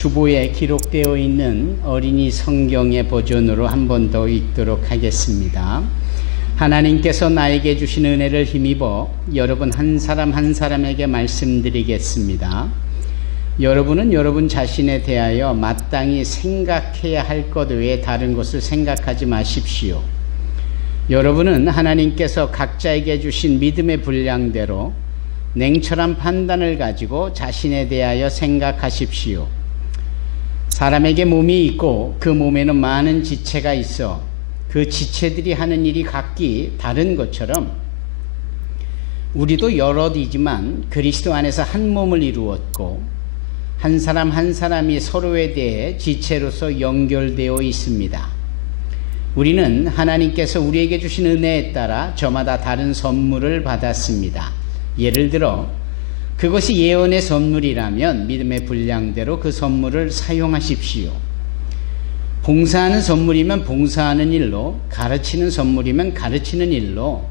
주보에 기록되어 있는 어린이 성경의 버전으로 한 번 더 읽도록 하겠습니다. 하나님께서 나에게 주신 은혜를 힘입어 여러분 한 사람 한 사람에게 말씀드리겠습니다. 여러분은 여러분 자신에 대하여 마땅히 생각해야 할 것 외에 다른 것을 생각하지 마십시오. 여러분은 하나님께서 각자에게 주신 믿음의 분량대로 냉철한 판단을 가지고 자신에 대하여 생각하십시오. 사람에게 몸이 있고 그 몸에는 많은 지체가 있어 그 지체들이 하는 일이 각기 다른 것처럼 우리도 여럿이지만 그리스도 안에서 한 몸을 이루었고 한 사람 한 사람이 서로에 대해 지체로서 연결되어 있습니다. 우리는 하나님께서 우리에게 주신 은혜에 따라 저마다 다른 선물을 받았습니다. 예를 들어 그것이 예언의 선물이라면 믿음의 분량대로 그 선물을 사용하십시오. 봉사하는 선물이면 봉사하는 일로, 가르치는 선물이면 가르치는 일로,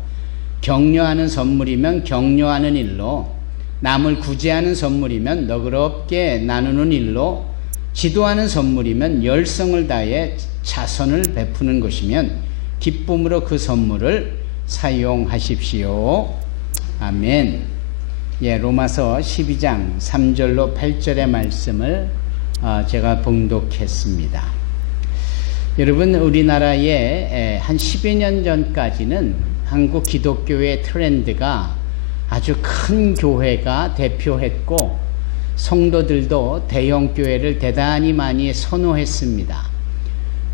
격려하는 선물이면 격려하는 일로, 남을 구제하는 선물이면 너그럽게 나누는 일로, 지도하는 선물이면 열성을 다해 자선을 베푸는 것이면 기쁨으로 그 선물을 사용하십시오. 아멘. 로마서 12장 3절로 8절의 말씀을 제가 봉독했습니다. 여러분, 우리나라에 한 10여 년 전까지는 한국 기독교의 트렌드가 아주 큰 교회가 대표했고 성도들도 대형 교회를 대단히 많이 선호했습니다.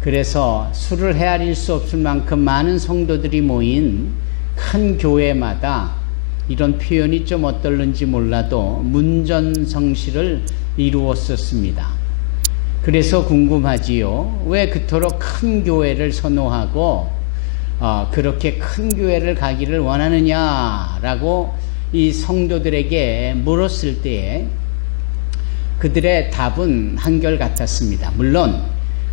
그래서 수를 헤아릴 수 없을 만큼 많은 성도들이 모인 큰 교회마다 이런 표현이 좀 어떨는지 몰라도 문전성시를 이루었었습니다. 그래서 궁금하지요. 왜 그토록 큰 교회를 선호하고 그렇게 큰 교회를 가기를 원하느냐라고 이 성도들에게 물었을 때에 그들의 답은 한결같았습니다. 물론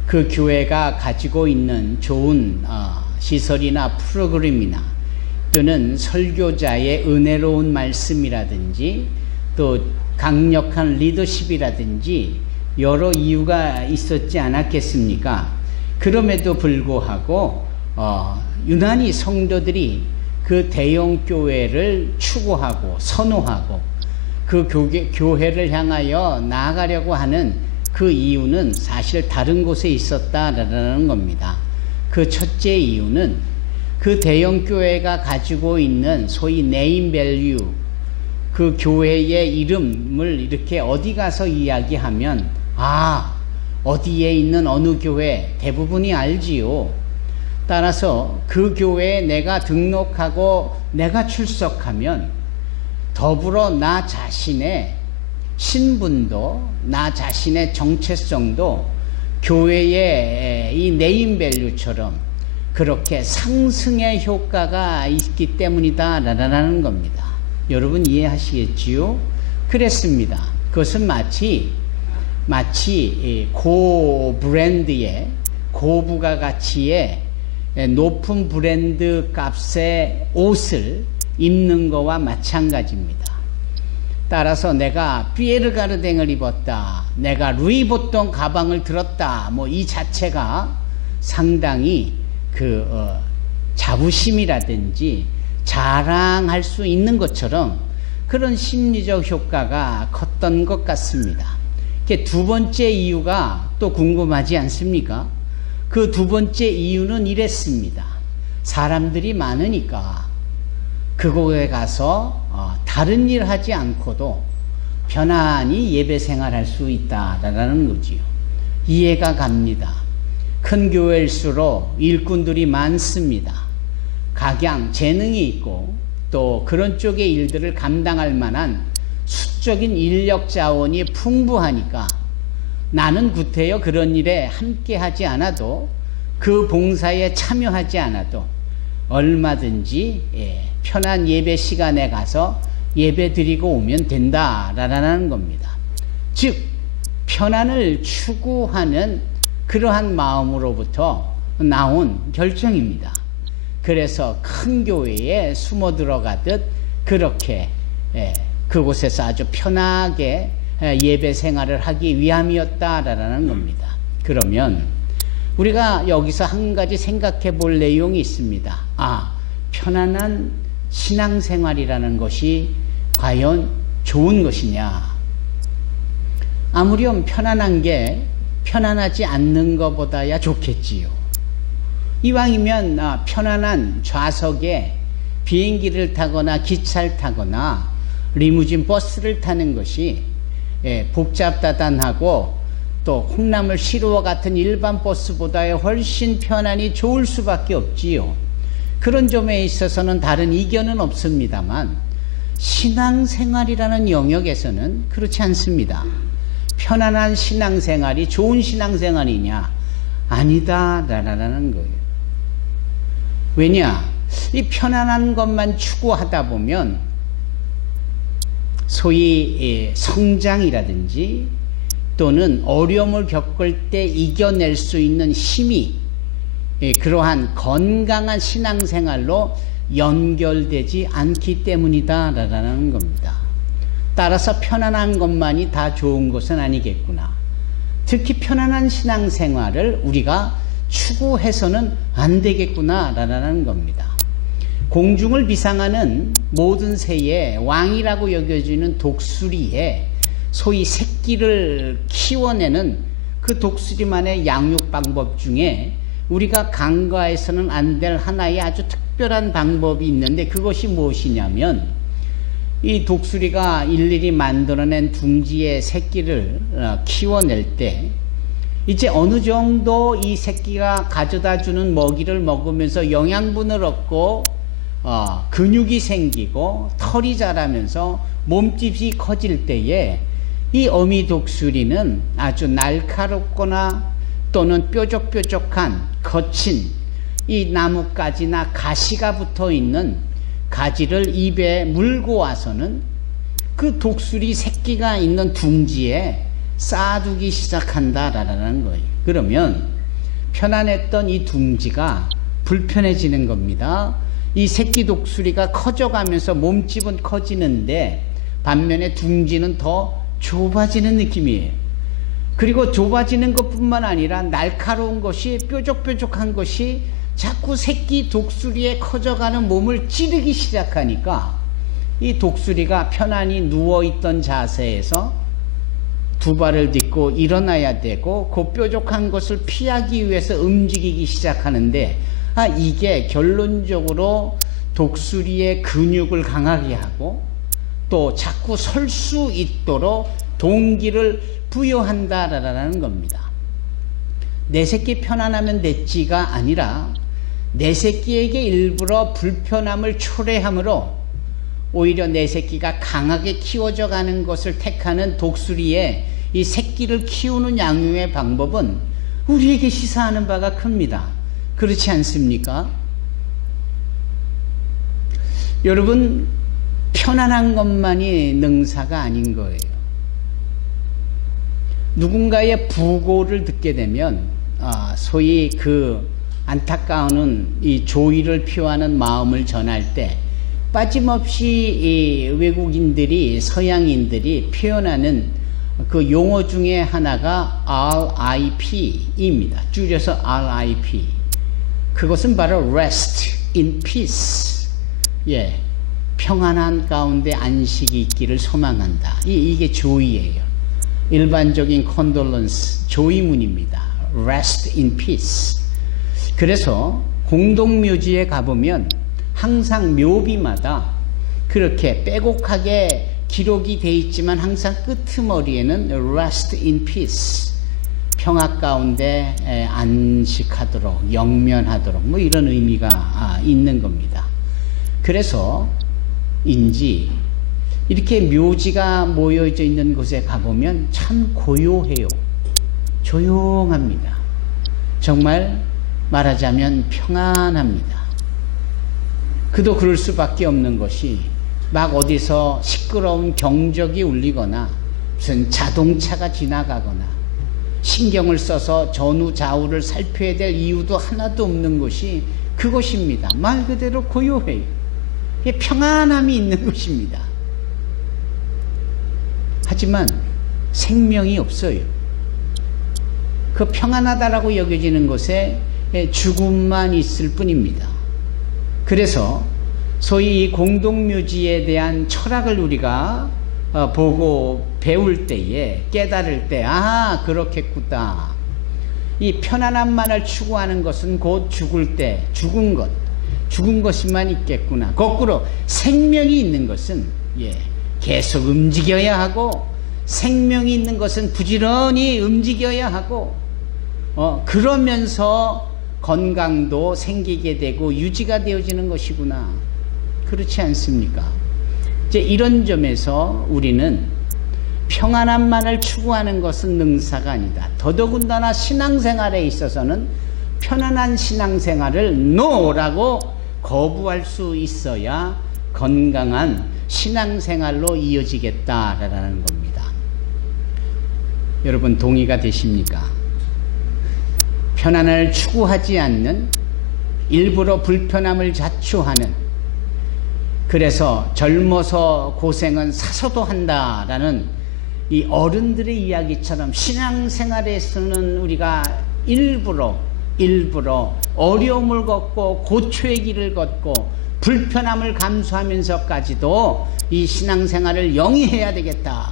그 교회가 가지고 있는 좋은 시설이나 프로그램이나 또는 설교자의 은혜로운 말씀이라든지 또 강력한 리더십이라든지 여러 이유가 있었지 않았겠습니까? 그럼에도 불구하고 유난히 성도들이 그 대형 교회를 추구하고 선호하고 그 교회를 향하여 나아가려고 하는 그 이유는 사실 다른 곳에 있었다라는 겁니다. 그 첫째 이유는 그 대형 교회가 가지고 있는 소위 네임 밸류, 그 교회의 이름을 이렇게 어디 가서 이야기하면 어디에 있는 어느 교회 대부분이 알지요. 따라서 그 교회에 내가 등록하고 내가 출석하면 더불어 나 자신의 신분도 나 자신의 정체성도 교회의 이 네임 밸류처럼 그렇게 상승의 효과가 있기 때문이다 라는 겁니다. 여러분 이해하시겠지요? 그랬습니다. 그것은 마치 고 브랜드의 고부가 가치의 높은 브랜드 값의 옷을 입는 거와 마찬가지입니다. 따라서 내가 피에르 가르댕을 입었다, 내가 루이보통 가방을 들었다, 이 자체가 상당히 자부심이라든지 자랑할 수 있는 것처럼 그런 심리적 효과가 컸던 것 같습니다. 두 번째 이유가 또 궁금하지 않습니까? 그 두 번째 이유는 이랬습니다. 사람들이 많으니까 그곳에 가서 다른 일 하지 않고도 편안히 예배 생활할 수 있다라는 거지요. 이해가 갑니다. 큰 교회일수록 일꾼들이 많습니다. 각양 재능이 있고 또 그런 쪽의 일들을 감당할 만한 수적인 인력 자원이 풍부하니까 나는 구태여 그런 일에 함께 하지 않아도 그 봉사에 참여하지 않아도 얼마든지 편한 예배 시간에 가서 예배 드리고 오면 된다라는 겁니다. 즉 편안을 추구하는 그러한 마음으로부터 나온 결정입니다. 그래서 큰 교회에 숨어 들어가듯 그렇게 그곳에서 아주 편하게 예배 생활을 하기 위함이었다라는 겁니다. 그러면 우리가 여기서 한 가지 생각해 볼 내용이 있습니다. 편안한 신앙생활이라는 것이 과연 좋은 것이냐? 아무렴 편안한 게 편안하지 않는 것보다야 좋겠지요. 이왕이면 편안한 좌석에 비행기를 타거나 기차를 타거나 리무진 버스를 타는 것이 복잡다단하고 또 콩나물 시루와 같은 일반 버스보다 훨씬 편안히 좋을 수밖에 없지요. 그런 점에 있어서는 다른 이견은 없습니다만 신앙생활이라는 영역에서는 그렇지 않습니다. 편안한 신앙생활이 좋은 신앙생활이냐? 아니다라는 거예요. 왜냐? 이 편안한 것만 추구하다 보면 소위 성장이라든지 또는 어려움을 겪을 때 이겨낼 수 있는 힘이 그러한 건강한 신앙생활로 연결되지 않기 때문이다라는 겁니다. 따라서 편안한 것만이 다 좋은 것은 아니겠구나. 특히 편안한 신앙생활을 우리가 추구해서는 안 되겠구나라는 겁니다. 공중을 비상하는 모든 새의 왕이라고 여겨지는 독수리에 소위 새끼를 키워내는 그 독수리만의 양육 방법 중에 우리가 간과해서는 안 될 하나의 아주 특별한 방법이 있는데 그것이 무엇이냐면 이 독수리가 일일이 만들어낸 둥지의 새끼를 키워낼 때 이제 어느 정도 이 새끼가 가져다주는 먹이를 먹으면서 영양분을 얻고 근육이 생기고 털이 자라면서 몸집이 커질 때에 이 어미 독수리는 아주 날카롭거나 또는 뾰족뾰족한 거친 이 나뭇가지나 가시가 붙어 있는 가지를 입에 물고 와서는 그 독수리 새끼가 있는 둥지에 쌓아두기 시작한다라는 거예요. 그러면 편안했던 이 둥지가 불편해지는 겁니다. 이 새끼 독수리가 커져가면서 몸집은 커지는데 반면에 둥지는 더 좁아지는 느낌이에요. 그리고 좁아지는 것뿐만 아니라 날카로운 것이 뾰족뾰족한 것이 자꾸 새끼 독수리의 커져가는 몸을 찌르기 시작하니까 이 독수리가 편안히 누워있던 자세에서 두 발을 딛고 일어나야 되고 그 뾰족한 것을 피하기 위해서 움직이기 시작하는데 이게 결론적으로 독수리의 근육을 강하게 하고 또 자꾸 설 수 있도록 동기를 부여한다라는 겁니다. 내 새끼 편안하면 됐지가 아니라 내 새끼에게 일부러 불편함을 초래함으로 오히려 내 새끼가 강하게 키워져 가는 것을 택하는 독수리의 이 새끼를 키우는 양육의 방법은 우리에게 시사하는 바가 큽니다. 그렇지 않습니까? 여러분, 편안한 것만이 능사가 아닌 거예요. 누군가의 부고를 듣게 되면 소위 그 안타까운 이 조의를 표하는 마음을 전할 때 빠짐없이 이 외국인들이 서양인들이 표현하는 그 용어 중에 하나가 RIP입니다. 줄여서 RIP. 그것은 바로 Rest in Peace. 평안한 가운데 안식이 있기를 소망한다. 이게 조의예요. 일반적인 컨돌런스, 조의문입니다. Rest in Peace. 그래서 공동묘지에 가보면 항상 묘비마다 그렇게 빼곡하게 기록이 돼 있지만 항상 끄트머리에는 Rest in Peace, 평화 가운데 안식하도록, 영면하도록 뭐 이런 의미가 있는 겁니다. 그래서 인지 이렇게 묘지가 모여져 있는 곳에 가보면 참 고요해요. 조용합니다. 정말 말하자면 평안합니다. 그도 그럴 수밖에 없는 것이 막 어디서 시끄러운 경적이 울리거나 무슨 자동차가 지나가거나 신경을 써서 전후 좌우를 살펴야 될 이유도 하나도 없는 것이 그것입니다. 말 그대로 고요해요. 평안함이 있는 것입니다. 하지만 생명이 없어요. 그 평안하다라고 여겨지는 곳에 죽음만 있을 뿐입니다. 그래서 소위 공동묘지에 대한 철학을 우리가 보고 배울 때에 깨달을 때, 아, 그렇겠구나. 이 편안함만을 추구하는 것은 곧 죽을 때 죽은 것이만 있겠구나. 거꾸로 생명이 있는 것은 계속 움직여야 하고, 생명이 있는 것은 부지런히 움직여야 하고, 그러면서 건강도 생기게 되고 유지가 되어지는 것이구나. 그렇지 않습니까? 이제 이런 점에서 우리는 평안함만을 추구하는 것은 능사가 아니다. 더더군다나 신앙생활에 있어서는 편안한 신앙생활을 NO라고 거부할 수 있어야 건강한 신앙생활로 이어지겠다라는 겁니다. 여러분 동의가 되십니까? 편안을 추구하지 않는, 일부러 불편함을 자초하는, 그래서 젊어서 고생은 사서도 한다라는 이 어른들의 이야기처럼 신앙생활에서는 우리가 일부러 어려움을 걷고 고초의 길을 걷고 불편함을 감수하면서까지도 이 신앙생활을 영위해야 되겠다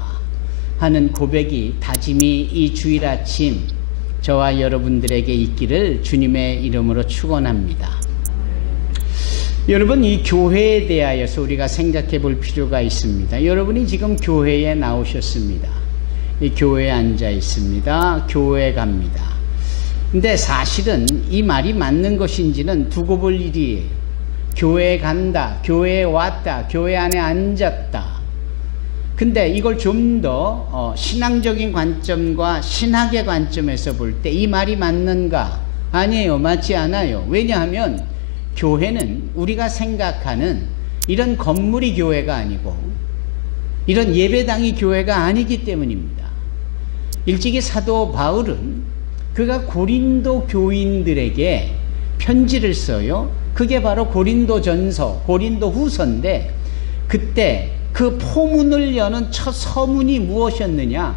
하는 고백이, 다짐이 이 주일 아침 저와 여러분들에게 있기를 주님의 이름으로 축원합니다. 여러분, 이 교회에 대하여서 우리가 생각해 볼 필요가 있습니다. 여러분이 지금 교회에 나오셨습니다. 이 교회에 앉아 있습니다. 교회에 갑니다. 근데 사실은 이 말이 맞는 것인지는 두고 볼 일이에요. 교회에 간다, 교회에 왔다, 교회 안에 앉았다. 근데 이걸 좀 더 신앙적인 관점과 신학의 관점에서 볼 때 이 말이 맞는가? 아니에요. 맞지 않아요. 왜냐하면 교회는 우리가 생각하는 이런 건물이 교회가 아니고 이런 예배당이 교회가 아니기 때문입니다. 일찍이 사도 바울은 그가 고린도 교인들에게 편지를 써요. 그게 바로 고린도전서, 고린도후서인데, 그때 그 포문을 여는 첫 서문이 무엇이었느냐?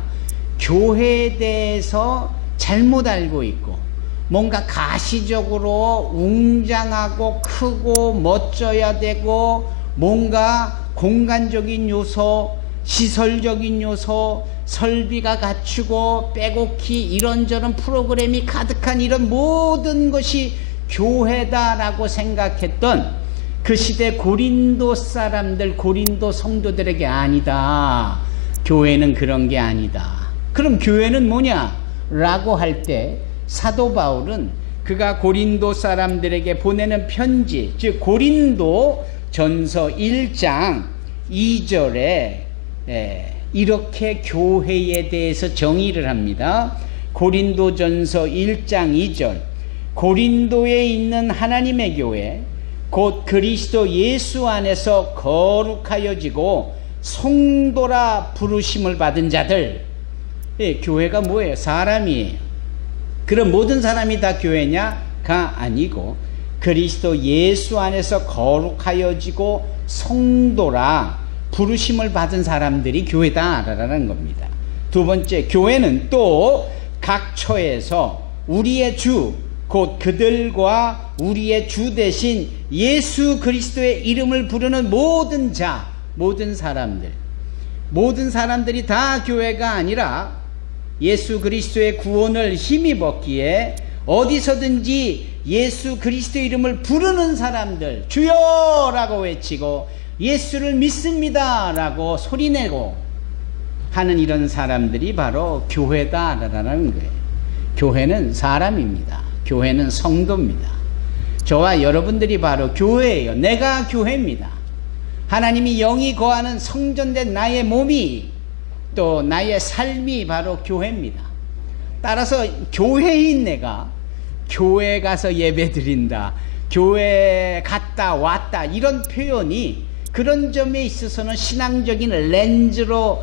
교회에 대해서 잘못 알고 있고 뭔가 가시적으로 웅장하고 크고 멋져야 되고 뭔가 공간적인 요소, 시설적인 요소, 설비가 갖추고 빼곡히 이런저런 프로그램이 가득한 이런 모든 것이 교회다라고 생각했던 그 시대 고린도 사람들, 고린도 성도들에게 아니다. 교회는 그런 게 아니다. 그럼 교회는 뭐냐? 라고 할 때 사도 바울은 그가 고린도 사람들에게 보내는 편지, 즉 고린도 전서 1장 2절에 이렇게 교회에 대해서 정의를 합니다. 고린도 전서 1장 2절, 고린도에 있는 하나님의 교회 곧 그리스도 예수 안에서 거룩하여지고 성도라 부르심을 받은 자들. 교회가 뭐예요? 사람이에요. 그럼 모든 사람이 다 교회냐가 아니고 그리스도 예수 안에서 거룩하여지고 성도라 부르심을 받은 사람들이 교회다라는 겁니다. 두 번째, 교회는 또 각 처에서 우리의 주 곧 그들과 우리의 주 대신 예수 그리스도의 이름을 부르는 모든 자, 모든 사람들이 다 교회가 아니라 예수 그리스도의 구원을 힘입었기에 어디서든지 예수 그리스도의 이름을 부르는 사람들, 주여라고 외치고 예수를 믿습니다라고 소리내고 하는 이런 사람들이 바로 교회다라는 거예요. 교회는 사람입니다. 교회는 성도입니다. 저와 여러분들이 바로 교회예요. 내가 교회입니다. 하나님이 영이 거하는 성전된 나의 몸이, 또 나의 삶이 바로 교회입니다. 따라서 교회인 내가 교회 가서 예배 드린다, 교회 갔다 왔다, 이런 표현이 그런 점에 있어서는 신앙적인 렌즈로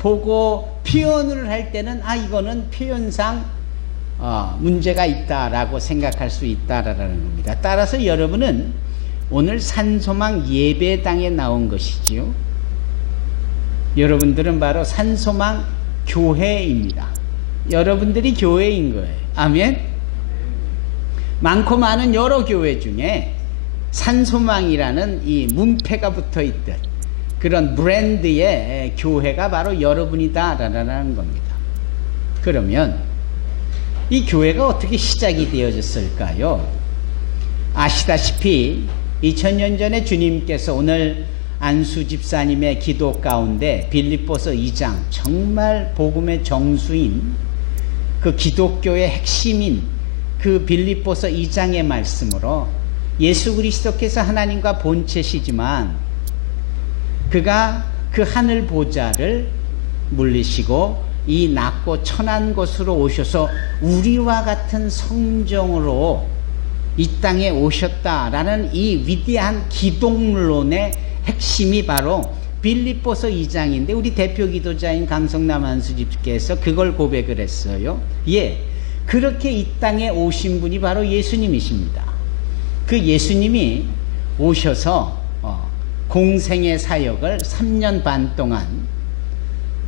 보고 표현을 할 때는 이거는 표현상 문제가 있다라고 생각할 수 있다라는 겁니다. 따라서 여러분은 오늘 산소망 예배당에 나온 것이지요. 여러분들은 바로 산소망 교회입니다. 여러분들이 교회인 거예요. 아멘? 많고 많은 여러 교회 중에 산소망이라는 이 문패가 붙어 있던 그런 브랜드의 교회가 바로 여러분이다라는 겁니다. 그러면 이 교회가 어떻게 시작이 되어졌을까요? 아시다시피 2000년 전에 주님께서 오늘 안수 집사님의 기도 가운데 빌립보서 2장, 정말 복음의 정수인 그 기독교의 핵심인 그 빌립보서 2장의 말씀으로 예수 그리스도께서 하나님과 본체시지만 그가 그 하늘 보좌를 물리시고 이 낮고 천한 곳으로 오셔서 우리와 같은 성정으로 이 땅에 오셨다라는 이 위대한 기독론의 핵심이 바로 빌립보서 2장인데 우리 대표 기도자인 강성남 안수집께서 그걸 고백을 했어요. 예, 그렇게 이 땅에 오신 분이 바로 예수님이십니다. 그 예수님이 오셔서 공생의 사역을 3년 반 동안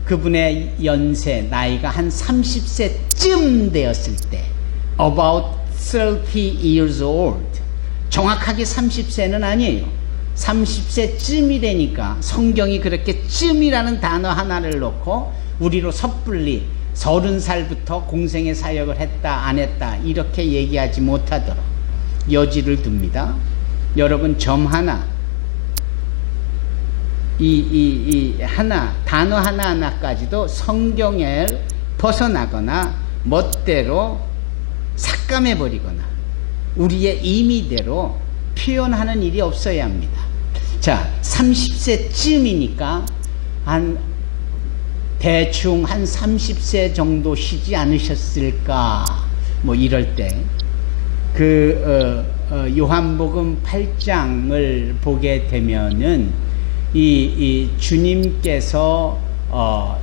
그분의 연세, 나이가 한 30세쯤 되었을 때 about 30 years old, 정확하게 30세는 아니에요. 30세쯤이 되니까 성경이 그렇게 쯤이라는 단어 하나를 넣고 우리로 섣불리 30살부터 공생의 사역을 했다 안 했다 이렇게 얘기하지 못하도록 여지를 둡니다. 여러분 점 하나 하나 단어 하나하나까지도 성경을 벗어나거나 멋대로 삭감해버리거나 우리의 임의대로 표현하는 일이 없어야 합니다. 자, 30세쯤이니까 대충 한 30세 정도 쉬지 않으셨을까 뭐 이럴 때 요한복음 8장을 보게 되면은 이 주님께서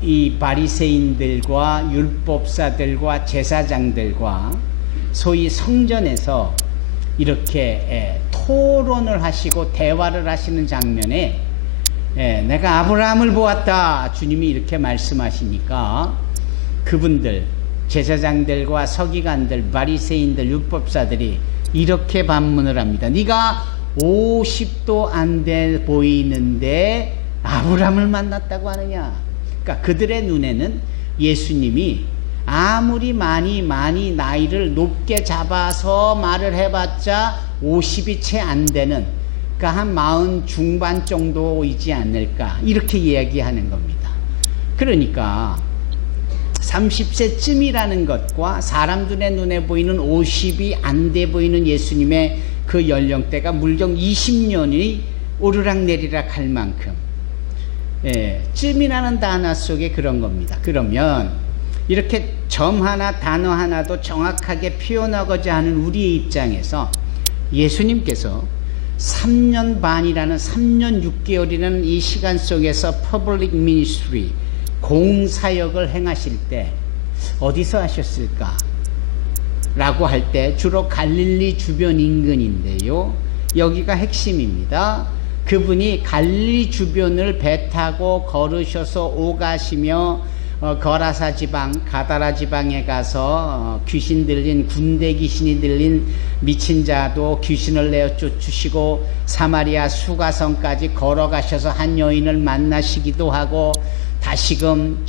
이 바리새인들과 율법사들과 제사장들과 소위 성전에서 이렇게 토론을 하시고 대화를 하시는 장면에 내가 아브라함을 보았다 주님이 이렇게 말씀하시니까 그분들 제사장들과 서기관들 바리새인들 율법사들이 이렇게 반문을 합니다. 네가 50도 안 돼 보이는데 아브라함을 만났다고 하느냐. 그러니까 그들의 눈에는 예수님이 아무리 많이 나이를 높게 잡아서 말을 해봤자 50이 채 안 되는, 그러니까 한 40 중반 정도이지 않을까 이렇게 이야기하는 겁니다. 그러니까 30세쯤이라는 것과 사람들의 눈에 보이는 50이 안 돼 보이는 예수님의 그 연령대가 물정 20년이 오르락내리락 할 만큼 쯤이라는 단어 속에 그런 겁니다. 그러면 이렇게 점 하나 단어 하나도 정확하게 표현하고자 하는 우리의 입장에서 예수님께서 3년 반이라는 3년 6개월이라는 이 시간 속에서 퍼블릭 미니스트리 공사역을 행하실 때 어디서 하셨을까? 라고 할 때 주로 갈릴리 주변 인근인데요. 여기가 핵심입니다. 그분이 갈릴리 주변을 배 타고 걸으셔서 오가시며 거라사 지방, 가다라 지방에 가서 귀신 들린, 군대 귀신이 들린 미친 자도 귀신을 내어 쫓으시고 사마리아 수가성까지 걸어가셔서 한 여인을 만나시기도 하고 다시금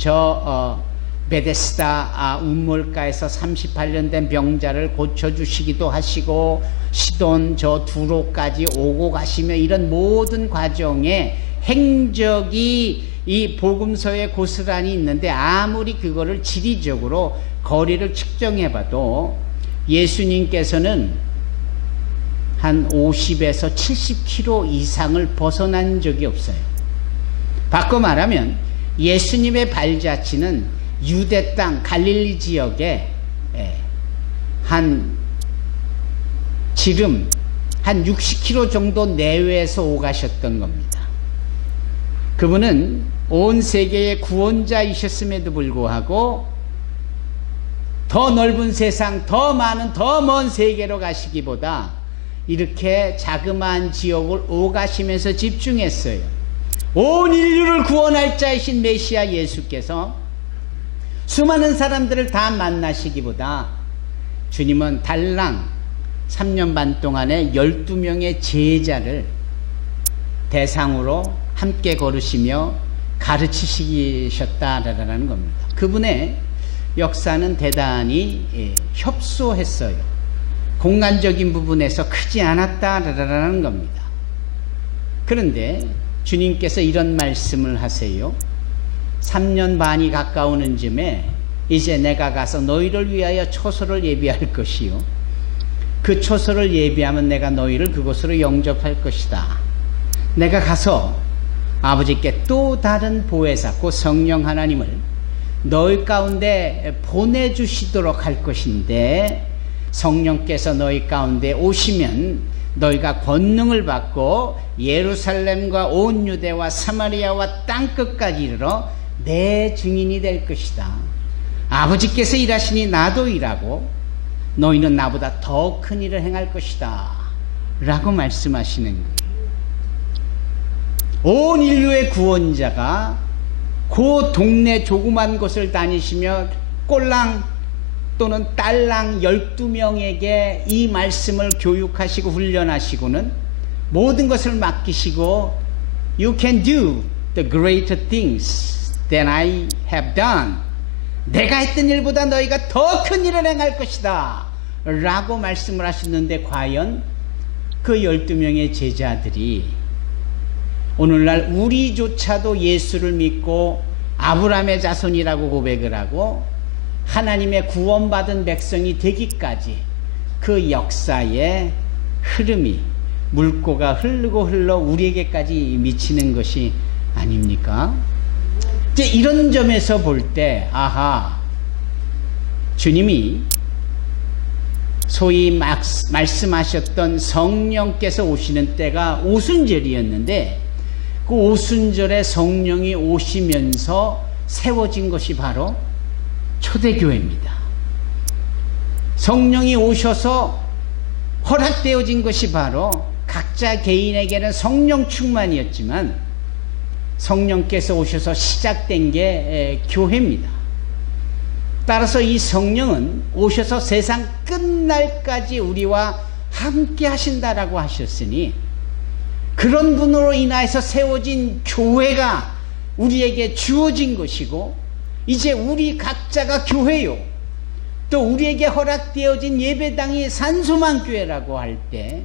베데스다 운물가에서 38년 된 병자를 고쳐주시기도 하시고 시돈 두로까지 오고 가시며 이런 모든 과정에 행적이 이 복음서에 고스란히 있는데 아무리 그거를 지리적으로 거리를 측정해봐도 예수님께서는 한 50에서 70km 이상을 벗어난 적이 없어요. 바꿔 말하면 예수님의 발자취는 유대 땅 갈릴리 지역에 지름 한 60km 정도 내외에서 오가셨던 겁니다. 그분은 온 세계의 구원자이셨음에도 불구하고 더 넓은 세상, 더 많은, 더 먼 세계로 가시기보다 이렇게 자그마한 지역을 오가시면서 집중했어요. 온 인류를 구원할 자이신 메시아 예수께서 수많은 사람들을 다 만나시기보다 주님은 달랑 3년 반 동안에 12명의 제자를 대상으로 함께 걸으시며 가르치시셨다라는 겁니다. 그분의 역사는 대단히 협소했어요. 공간적인 부분에서 크지 않았다라는 겁니다. 그런데 주님께서 이런 말씀을 하세요. 3년 반이 가까우는 즈음에 이제 내가 가서 너희를 위하여 초소를 예비할 것이요, 그 초소를 예비하면 내가 너희를 그곳으로 영접할 것이다. 내가 가서 아버지께 또 다른 보혜사, 곧 성령 하나님을 너희 가운데 보내주시도록 할 것인데, 성령께서 너희 가운데 오시면 너희가 권능을 받고 예루살렘과 온 유대와 사마리아와 땅끝까지 이르러 내 증인이 될 것이다. 아버지께서 일하시니 나도 일하고 너희는 나보다 더 큰 일을 행할 것이다 라고 말씀하시는 거예요. 온 인류의 구원자가 그 동네 조그만 곳을 다니시며 꼴랑 또는 딸랑 12명에게 이 말씀을 교육하시고 훈련하시고는 모든 것을 맡기시고 You can do the greater things than I have done. 내가 했던 일보다 너희가 더 큰 일을 행할 것이다 라고 말씀을 하셨는데, 과연 그 12명의 제자들이 오늘날 우리조차도 예수를 믿고 아브라함의 자손이라고 고백을 하고 하나님의 구원받은 백성이 되기까지 그 역사의 흐름이, 물꼬가 흐르고 흘러 우리에게까지 미치는 것이 아닙니까? 이제 이런 점에서 볼 때, 아하, 주님이 소위 말씀하셨던 성령께서 오시는 때가 오순절이었는데, 그 오순절에 성령이 오시면서 세워진 것이 바로 초대교회입니다. 성령이 오셔서 허락되어진 것이 바로 각자 개인에게는 성령 충만이었지만 성령께서 오셔서 시작된 게 교회입니다. 따라서 이 성령은 오셔서 세상 끝날까지 우리와 함께 하신다라고 하셨으니, 그런 분으로 인하여서 세워진 교회가 우리에게 주어진 것이고, 이제 우리 각자가 교회요, 또 우리에게 허락되어진 예배당이 산소망교회라고 할 때,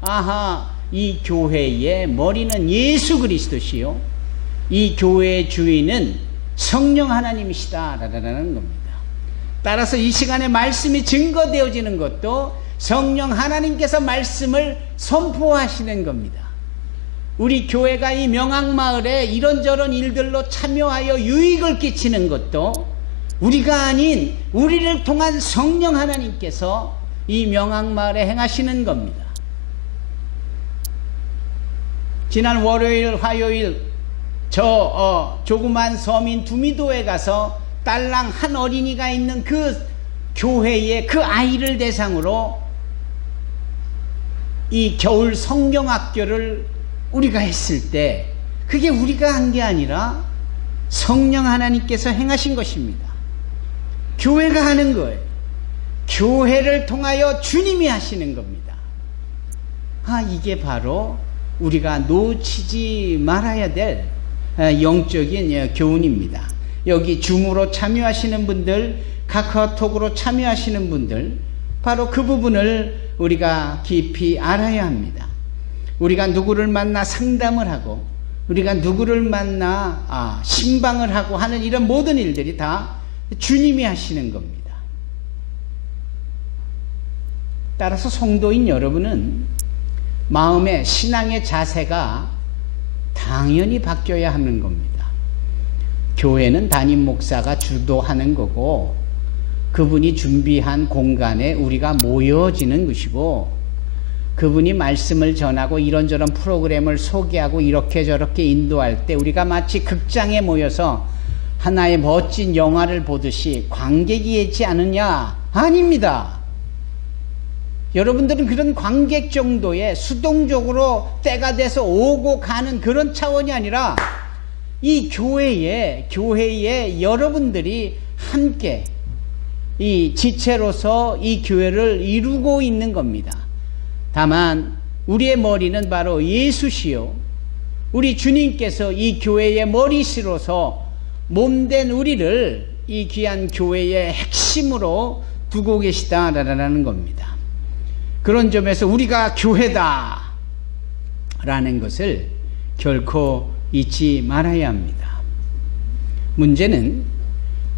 아하, 이 교회의 머리는 예수 그리스도시요, 이 교회의 주인은 성령 하나님이시다라는 겁니다. 따라서 이 시간에 말씀이 증거되어지는 것도 성령 하나님께서 말씀을 선포하시는 겁니다. 우리 교회가 이 명항마을에 이런저런 일들로 참여하여 유익을 끼치는 것도 우리가 아닌 우리를 통한 성령 하나님께서 이 명항마을에 행하시는 겁니다. 지난 월요일, 화요일 조그만 서민 두미도에 가서 딸랑 한 어린이가 있는 그 교회의 그 아이를 대상으로 이 겨울 성경학교를 우리가 했을 때, 그게 우리가 한 게 아니라 성령 하나님께서 행하신 것입니다. 교회가 하는 거예요. 교회를 통하여 주님이 하시는 겁니다. 이게 바로 우리가 놓치지 말아야 될 영적인 교훈입니다. 여기 줌으로 참여하시는 분들, 카카오톡으로 참여하시는 분들, 바로 그 부분을 우리가 깊이 알아야 합니다. 우리가 누구를 만나 상담을 하고, 우리가 누구를 만나 신방을 하고 하는 이런 모든 일들이 다 주님이 하시는 겁니다. 따라서 성도인 여러분은 마음의 신앙의 자세가 당연히 바뀌어야 하는 겁니다. 교회는 담임 목사가 주도하는 거고, 그분이 준비한 공간에 우리가 모여지는 것이고, 그분이 말씀을 전하고 이런저런 프로그램을 소개하고 이렇게 저렇게 인도할 때 우리가 마치 극장에 모여서 하나의 멋진 영화를 보듯이 관객이지 않느냐? 아닙니다. 여러분들은 그런 관객 정도의 수동적으로 때가 돼서 오고 가는 그런 차원이 아니라 이 교회에 여러분들이 함께 이 지체로서 이 교회를 이루고 있는 겁니다. 다만 우리의 머리는 바로 예수시요, 우리 주님께서 이 교회의 머리시로서 몸된 우리를 이 귀한 교회의 핵심으로 두고 계시다라는 겁니다. 그런 점에서 우리가 교회다 라는 것을 결코 잊지 말아야 합니다. 문제는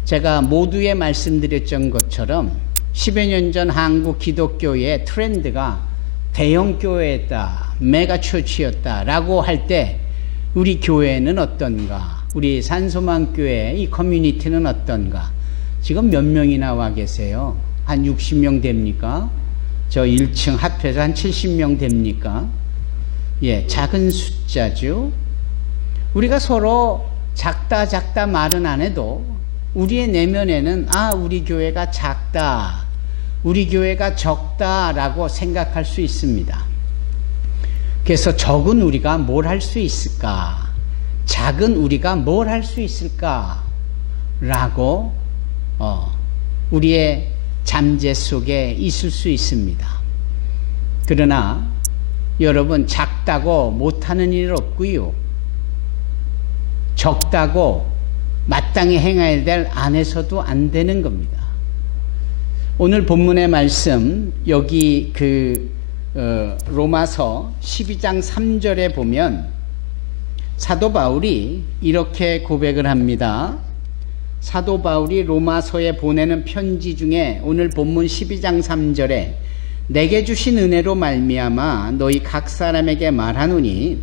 제가 모두에 말씀드렸던 것처럼 10여 년 전 한국 기독교의 트렌드가 대형 교회였다, 메가처치였다 라고 할 때 우리 교회는 어떤가, 우리 산소망교회 이 커뮤니티는 어떤가. 지금 몇 명이나 와 계세요? 한 60명 됩니까? 저 1층 합해서 한 70명 됩니까? 예, 작은 숫자죠. 우리가 서로 작다 말은 안 해도 우리의 내면에는 우리 교회가 작다, 우리 교회가 적다라고 생각할 수 있습니다. 그래서 적은 우리가 뭘 할 수 있을까? 작은 우리가 뭘 할 수 있을까? 라고 우리의 잠재 속에 있을 수 있습니다. 그러나 여러분, 작다고 못하는 일 없고요, 적다고 마땅히 행해야 될 안 해서도 안 되는 겁니다. 오늘 본문의 말씀, 여기 로마서 12장 3절에 보면 사도 바울이 이렇게 고백을 합니다. 사도 바울이 로마서에 보내는 편지 중에 오늘 본문 12장 3절에 내게 주신 은혜로 말미암아 너희 각 사람에게 말하노니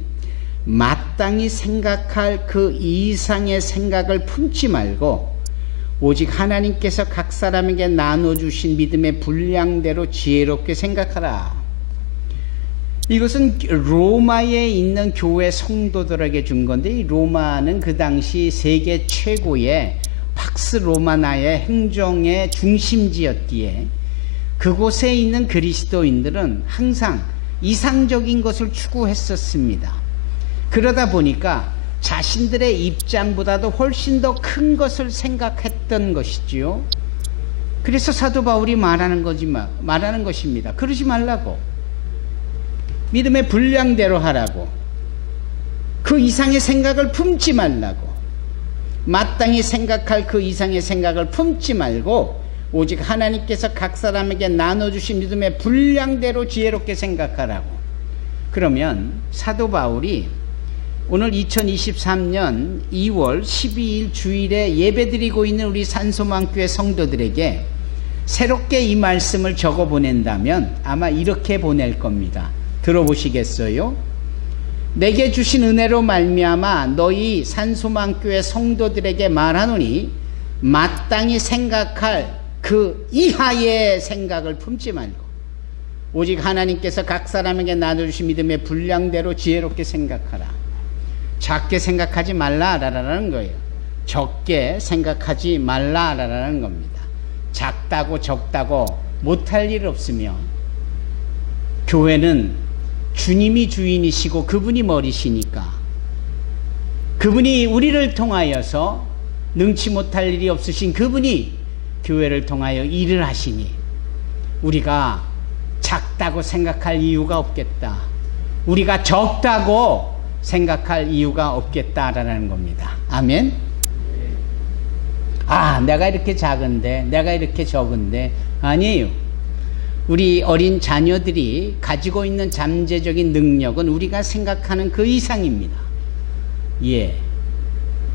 마땅히 생각할 그 이상의 생각을 품지 말고 오직 하나님께서 각 사람에게 나눠주신 믿음의 분량대로 지혜롭게 생각하라. 이것은 로마에 있는 교회 성도들에게 준 건데, 이 로마는 그 당시 세계 최고의 팍스 로마나의 행정의 중심지였기에 그곳에 있는 그리스도인들은 항상 이상적인 것을 추구했었습니다. 그러다 보니까 자신들의 입장보다도 훨씬 더 큰 것을 생각했던 것이지요. 그래서 사도 바울이 말하는 것입니다. 그러지 말라고. 믿음의 분량대로 하라고. 그 이상의 생각을 품지 말라고. 마땅히 생각할 그 이상의 생각을 품지 말고 오직 하나님께서 각 사람에게 나눠주신 믿음의 분량대로 지혜롭게 생각하라고. 그러면 사도 바울이 오늘 2023년 2월 12일 주일에 예배드리고 있는 우리 산소망교회 성도들에게 새롭게 이 말씀을 적어 보낸다면 아마 이렇게 보낼 겁니다. 들어보시겠어요? 내게 주신 은혜로 말미암아 너희 산소망교회 성도들에게 말하노니 마땅히 생각할 그 이하의 생각을 품지 말고 오직 하나님께서 각 사람에게 나눠주신 믿음의 분량대로 지혜롭게 생각하라. 작게 생각하지 말라라는 거예요. 적게 생각하지 말라라는 겁니다. 작다고 적다고 못할 일 없으며 교회는 주님이 주인이시고 그분이 머리시니까 그분이 우리를 통하여서 능치 못할 일이 없으신 그분이 교회를 통하여 일을 하시니 우리가 작다고 생각할 이유가 없겠다. 우리가 적다고 생각할 이유가 없겠다라는 겁니다. 아멘. 내가 이렇게 작은데, 내가 이렇게 적은데. 아니에요. 우리 어린 자녀들이 가지고 있는 잠재적인 능력은 우리가 생각하는 그 이상입니다. 예.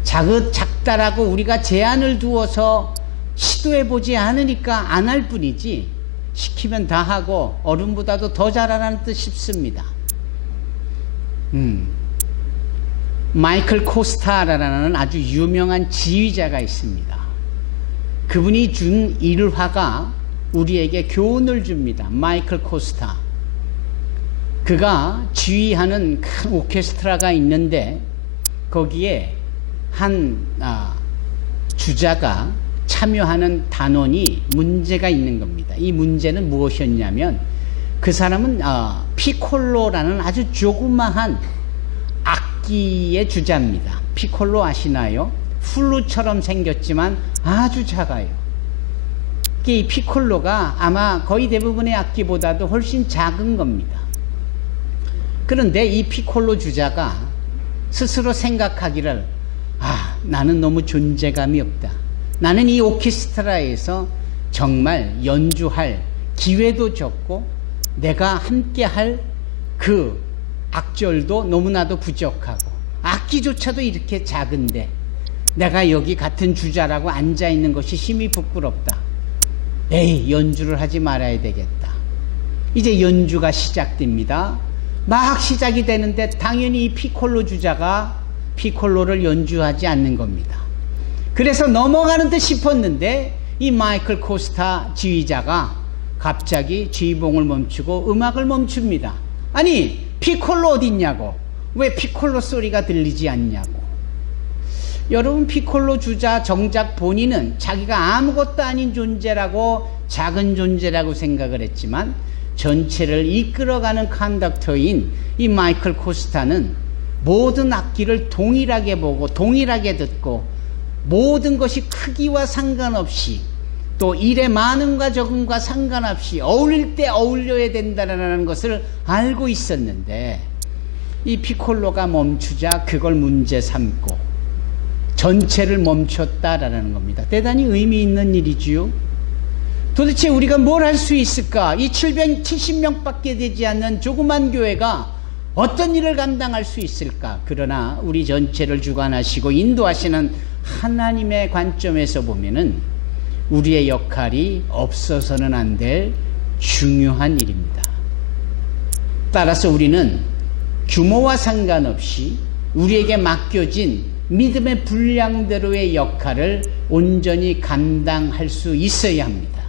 작다라고 우리가 제한을 두어서 시도해보지 않으니까 안 할 뿐이지, 시키면 다 하고 어른보다도 더 잘하라는 뜻 싶습니다. 마이클 코스타라는 아주 유명한 지휘자가 있습니다. 그분이 준 일화가 우리에게 교훈을 줍니다. 마이클 코스타. 그가 지휘하는 큰 오케스트라가 있는데 거기에 한 주자가 참여하는 단원이 문제가 있는 겁니다. 이 문제는 무엇이었냐면 그 사람은 피콜로라는 아주 조그마한 악기의 주자입니다. 피콜로 아시나요? 플루처럼 생겼지만 아주 작아요. 이 피콜로가 아마 거의 대부분의 악기보다도 훨씬 작은 겁니다. 그런데 이 피콜로 주자가 스스로 생각하기를 나는 너무 존재감이 없다. 나는 이 오케스트라에서 정말 연주할 기회도 적고 내가 함께할 그 악절도 너무나도 부족하고 악기조차도 이렇게 작은데 내가 여기 같은 주자라고 앉아있는 것이 심히 부끄럽다. 에이, 연주를 하지 말아야 되겠다. 이제 연주가 시작됩니다. 막 시작이 되는데 당연히 이 피콜로 주자가 피콜로를 연주하지 않는 겁니다. 그래서 넘어가는 듯 싶었는데 이 마이클 코스타 지휘자가 갑자기 지휘봉을 멈추고 음악을 멈춥니다. 아니, 피콜로 어딨냐고. 왜 피콜로 소리가 들리지 않냐고. 여러분, 피콜로 주자 정작 본인은 자기가 아무것도 아닌 존재라고, 작은 존재라고 생각을 했지만 전체를 이끌어가는 컨덕터인 이 마이클 코스타는 모든 악기를 동일하게 보고 동일하게 듣고 모든 것이 크기와 상관없이 또 일의 많음과 적음과 상관없이 어울릴 때 어울려야 된다는 것을 알고 있었는데 이 피콜로가 멈추자 그걸 문제 삼고 전체를 멈췄다라는 겁니다. 대단히 의미 있는 일이지요. 도대체 우리가 뭘 할 수 있을까? 이 770명밖에 되지 않는 조그만 교회가 어떤 일을 감당할 수 있을까? 그러나 우리 전체를 주관하시고 인도하시는 하나님의 관점에서 보면은 우리의 역할이 없어서는 안 될 중요한 일입니다. 따라서 우리는 규모와 상관없이 우리에게 맡겨진 믿음의 분량대로의 역할을 온전히 감당할 수 있어야 합니다.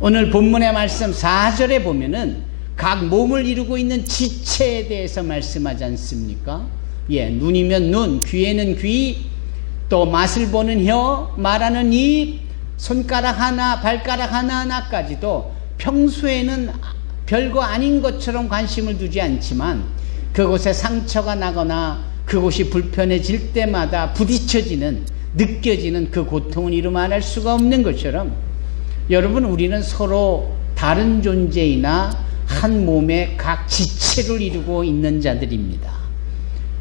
오늘 본문의 말씀 4절에 보면은 각 몸을 이루고 있는 지체에 대해서 말씀하지 않습니까? 눈이면 눈, 귀에는 귀, 또 맛을 보는 혀, 말하는 입, 손가락 하나, 발가락 하나하나까지도 평소에는 별거 아닌 것처럼 관심을 두지 않지만 그곳에 상처가 나거나 그곳이 불편해질 때마다 부딪혀지는, 느껴지는 그 고통은 이루 말할 수가 없는 것처럼 여러분, 우리는 서로 다른 존재이나 한 몸의 각 지체를 이루고 있는 자들입니다.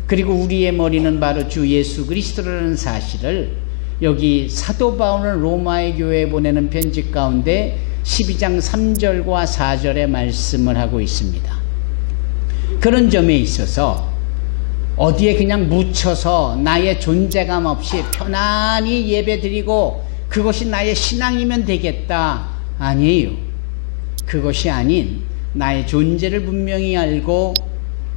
그리고 우리의 머리는 바로 주 예수 그리스도라는 사실을 여기 사도 바울은 로마의 교회에 보내는 편지 가운데 12장 3절과 4절에 말씀을 하고 있습니다. 그런 점에 있어서 어디에 그냥 묻혀서 나의 존재감 없이 편안히 예배드리고 그것이 나의 신앙이면 되겠다. 아니에요. 그것이 아닌 나의 존재를 분명히 알고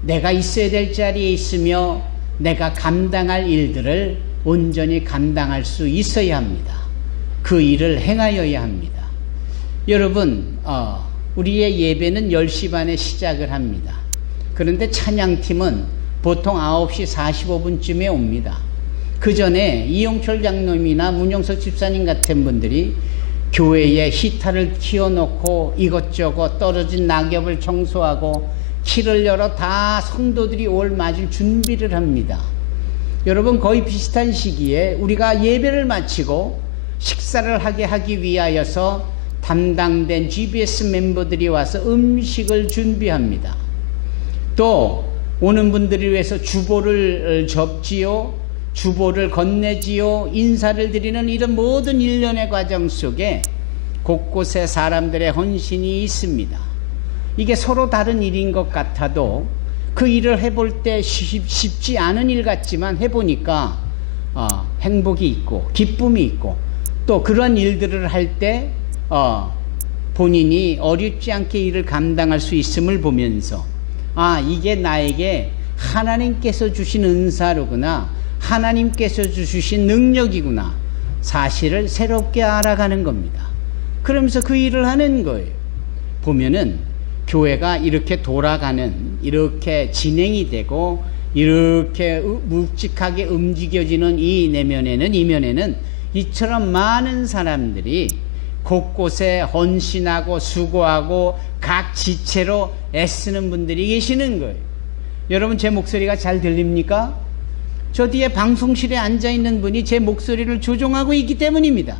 내가 있어야 될 자리에 있으며 내가 감당할 일들을 온전히 감당할 수 있어야 합니다. 그 일을 행하여야 합니다. 여러분, 우리의 예배는 10시 반에 시작을 합니다. 그런데 찬양팀은 보통 9시 45분쯤에 옵니다. 그 전에 이용철 장로님이나 문영석 집사님 같은 분들이 교회에 히타를 키워놓고 이것저것 떨어진 낙엽을 청소하고 키를 열어 다 성도들이 올 맞을 준비를 합니다. 여러분, 거의 비슷한 시기에 우리가 예배를 마치고 식사를 하기 위하여서 담당된 GBS 멤버들이 와서 음식을 준비합니다. 또 오는 분들을 위해서 주보를 접지요, 주보를 건네지요, 인사를 드리는 이런 모든 일련의 과정 속에 곳곳에 사람들의 헌신이 있습니다. 이게 서로 다른 일인 것 같아도 그 일을 해볼 때 쉽지 않은 일 같지만 해보니까 행복이 있고 기쁨이 있고 또 그런 일들을 할 때 본인이 어렵지 않게 일을 감당할 수 있음을 보면서 이게 나에게 하나님께서 주신 은사로구나, 하나님께서 주신 능력이구나 사실을 새롭게 알아가는 겁니다. 그러면서 그 일을 하는 거예요. 보면은 교회가 이렇게 돌아가는, 이렇게 진행이 되고 이렇게 묵직하게 움직여지는 이 이면에는 이처럼 많은 사람들이 곳곳에 헌신하고 수고하고 각 지체로 애쓰는 분들이 계시는 거예요. 여러분, 제 목소리가 잘 들립니까? 저 뒤에 방송실에 앉아있는 분이 제 목소리를 조종하고 있기 때문입니다.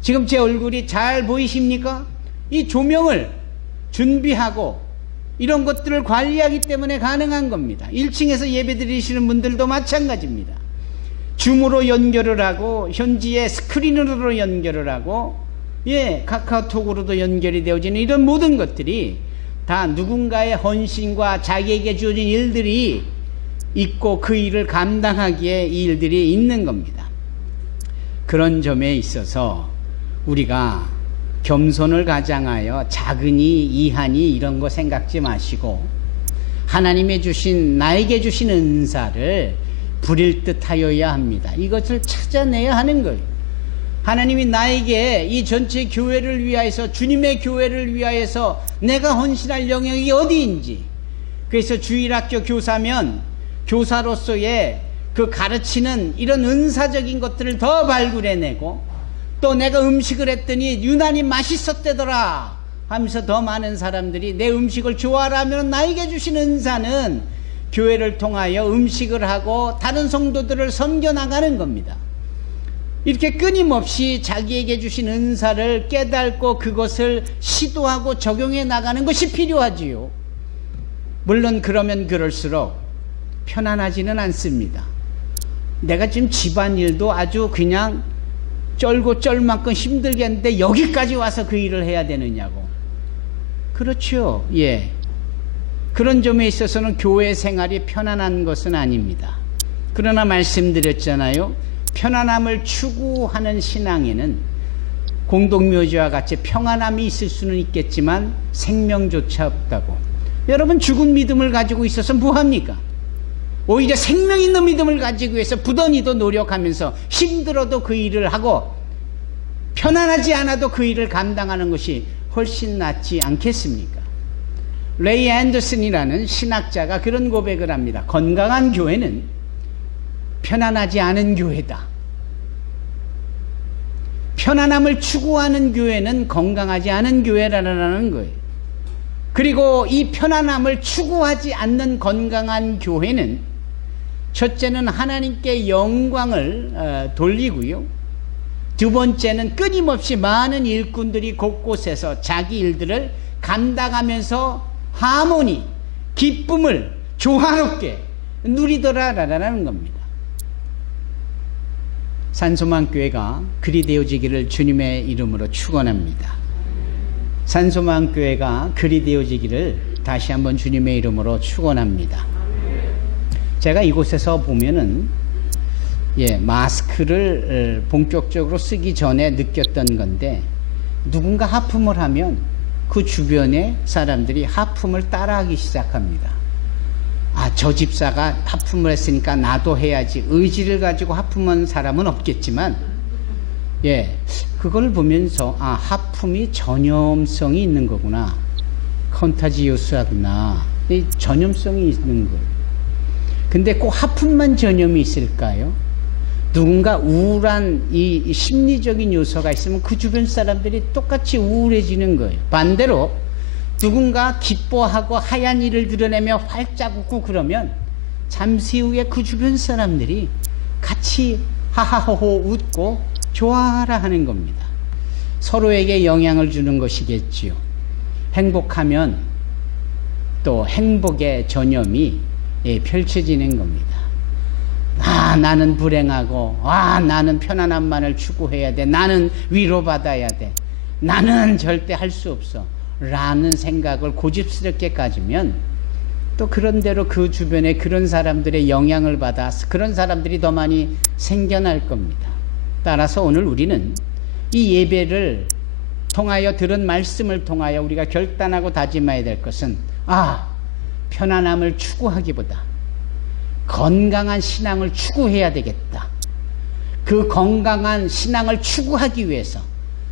지금 제 얼굴이 잘 보이십니까? 이 조명을 준비하고 이런 것들을 관리하기 때문에 가능한 겁니다. 1층에서 예배 드리시는 분들도 마찬가지입니다. 줌으로 연결을 하고 현지에 스크린으로 연결을 하고 카카오톡으로도 연결이 되어지는 이런 모든 것들이 다 누군가의 헌신과 자기에게 주어진 일들이 있고 그 일을 감당하기에 이 일들이 있는 겁니다. 그런 점에 있어서 우리가 겸손을 가장하여 작으니 이하니 이런 거 생각지 마시고 하나님의 주신 나에게 주신 은사를 부릴 듯 하여야 합니다. 이것을 찾아내야 하는 거예요. 하나님이 나에게 이 전체 교회를 위하여서 주님의 교회를 위하여서 내가 헌신할 영역이 어디인지, 그래서 주일학교 교사면 교사로서의 그 가르치는 이런 은사적인 것들을 더 발굴해내고 또 내가 음식을 했더니 유난히 맛있었대더라 하면서 더 많은 사람들이 내 음식을 좋아하면 나에게 주신 은사는 교회를 통하여 음식을 하고 다른 성도들을 섬겨나가는 겁니다. 이렇게 끊임없이 자기에게 주신 은사를 깨닫고 그것을 시도하고 적용해 나가는 것이 필요하지요. 물론 그러면 그럴수록 편안하지는 않습니다. 내가 지금 집안일도 아주 그냥 쩔고 쩔 만큼 힘들게 했는데 여기까지 와서 그 일을 해야 되느냐고. 그렇죠. 예. 그런 점에 있어서는 교회 생활이 편안한 것은 아닙니다. 그러나 말씀드렸잖아요. 편안함을 추구하는 신앙에는 공동묘지와 같이 평안함이 있을 수는 있겠지만 생명조차 없다고. 여러분, 죽은 믿음을 가지고 있어서 뭐합니까? 오히려 생명 있는 믿음을 가지고 해서 부단히도 노력하면서 힘들어도 그 일을 하고 편안하지 않아도 그 일을 감당하는 것이 훨씬 낫지 않겠습니까? 레이 앤더슨이라는 신학자가 그런 고백을 합니다. 건강한 교회는 편안하지 않은 교회다. 편안함을 추구하는 교회는 건강하지 않은 교회라는 거예요. 그리고 이 편안함을 추구하지 않는 건강한 교회는 첫째는 하나님께 영광을 돌리고요. 두 번째는 끊임없이 많은 일꾼들이 곳곳에서 자기 일들을 감당하면서 하모니, 기쁨을 조화롭게 누리더라라는 겁니다. 산소망교회가 그리 되어지기를 주님의 이름으로 축원합니다. 산소망교회가 그리 되어지기를 다시 한번 주님의 이름으로 축원합니다. 제가 이곳에서 보면은 마스크를 본격적으로 쓰기 전에 느꼈던 건데, 누군가 하품을 하면 그 주변에 사람들이 하품을 따라하기 시작합니다. 저 집사가 하품을 했으니까 나도 해야지. 의지를 가지고 하품한 사람은 없겠지만, 그걸 보면서 하품이 전염성이 있는 거구나. 컨타지오스하구나. 이 전염성이 있는 거예요. 근데 꼭 하품만 전염이 있을까요? 누군가 우울한 이 심리적인 요소가 있으면 그 주변 사람들이 똑같이 우울해지는 거예요. 반대로 누군가 기뻐하고 하얀 이를 드러내며 활짝 웃고 그러면 잠시 후에 그 주변 사람들이 같이 하하호호 웃고 좋아하라 하는 겁니다. 서로에게 영향을 주는 것이겠지요. 행복하면 또 행복의 전염이 펼쳐지는 겁니다. 나는 불행하고 나는 편안함만을 추구해야 돼. 나는 위로받아야 돼. 나는 절대 할 수 없어. 라는 생각을 고집스럽게 가지면 또 그런대로 그 주변에 그런 사람들의 영향을 받아서 그런 사람들이 더 많이 생겨날 겁니다. 따라서 오늘 우리는 이 예배를 통하여 들은 말씀을 통하여 우리가 결단하고 다짐해야 될 것은 편안함을 추구하기보다 건강한 신앙을 추구해야 되겠다. 그 건강한 신앙을 추구하기 위해서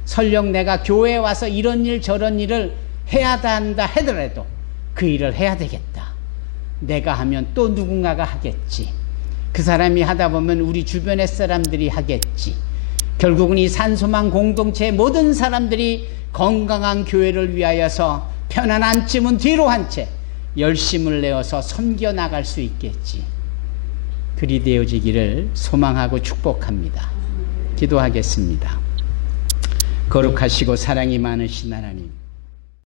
설령 내가 교회에 와서 이런 일 저런 일을 해야 한다 하더라도 그 일을 해야 되겠다. 내가 하면 또 누군가가 하겠지. 그 사람이 하다 보면 우리 주변의 사람들이 하겠지. 결국은 이 산소망 공동체의 모든 사람들이 건강한 교회를 위하여서 편안함쯤은 뒤로 한 채 열심을 내어서 섬겨 나갈 수 있겠지. 그리 되어지기를 소망하고 축복합니다. 기도하겠습니다. 거룩하시고 사랑이 많으신 하나님,